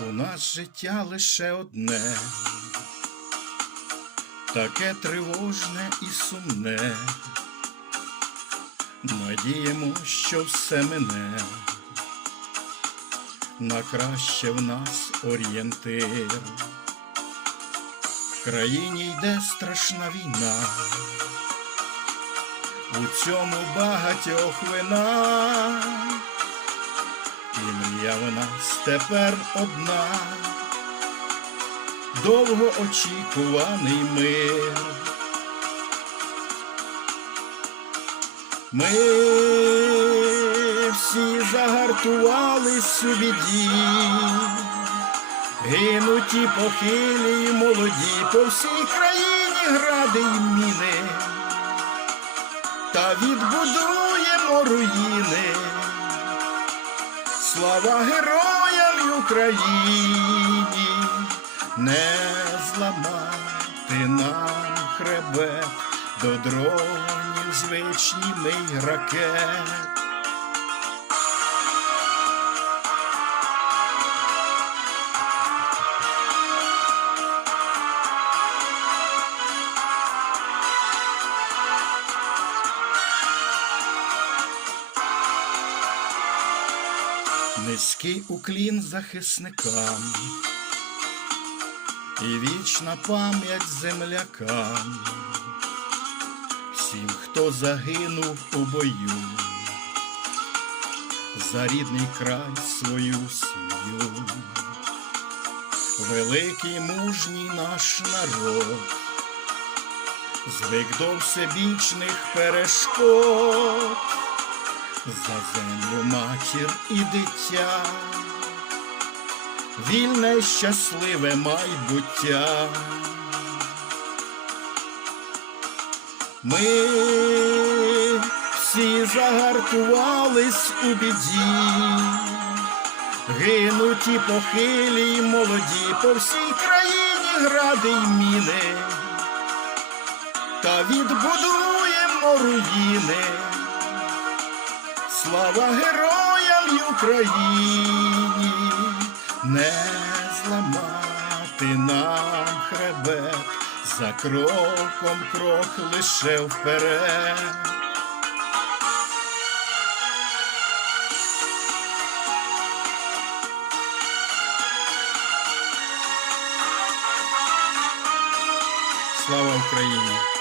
У нас життя лише одне, таке тривожне і сумне. Надіємо, що все мине, на краще в нас орієнтир. В країні йде страшна війна, у цьому багатьох вина. І мрія в нас тепер одна, довго очікуваний мир. Ми всі загартувались у біді, гинуть похилі, і молоді, по всій країні гради й міни, та відбудуємо руїни. Слава героям й Україні, не зламати нам хребет до дронів звичніми й ракет. Низький уклін захисникам. І вічна пам'ять землякам, всім, хто загинув у бою, за рідний край свою сім'ю, великий мужній наш народ, звик до всебічних перешкод за землю матір і дитя, вільне щасливе майбуття. Ми всі загартувались у біді, гинуть і похилі, і молоді по всій країні гради й міни, та відбудуємо руїни. Слава героям й Україні, не зламати нам хребет, за кроком крок лише вперед. Слава Україні!